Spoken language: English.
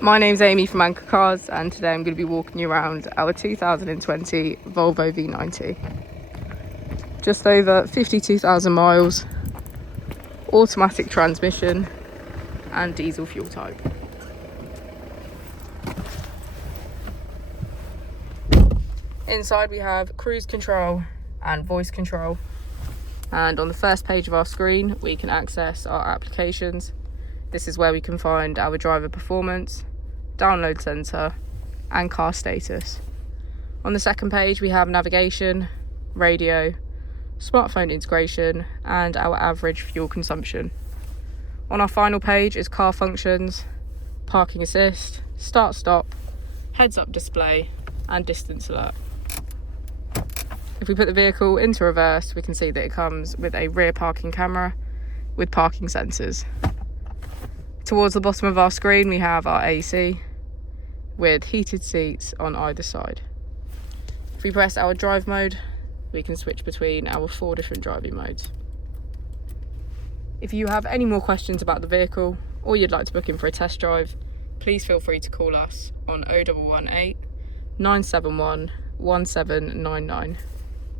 My name's Amy from Anchor Cars, and today I'm going to be walking you around our 2020 Volvo V90. Just over 52,000 miles, automatic transmission and diesel fuel type. Inside we have cruise control and voice control, and on the first page of our screen we can access our applications. This is where we can find our driver performance, download centre and car status. On the second page we have navigation, radio, smartphone integration and our average fuel consumption. On our final page is car functions, parking assist, start stop, heads up display and distance alert. If we put the vehicle into reverse, we can see that it comes with a rear parking camera with parking sensors. Towards the bottom of our screen we have our AC with heated seats on either side. If we press our drive mode, we can switch between our 4 different driving modes. If you have any more questions about the vehicle or you'd like to book in for a test drive, please feel free to call us on 0118 971 1799.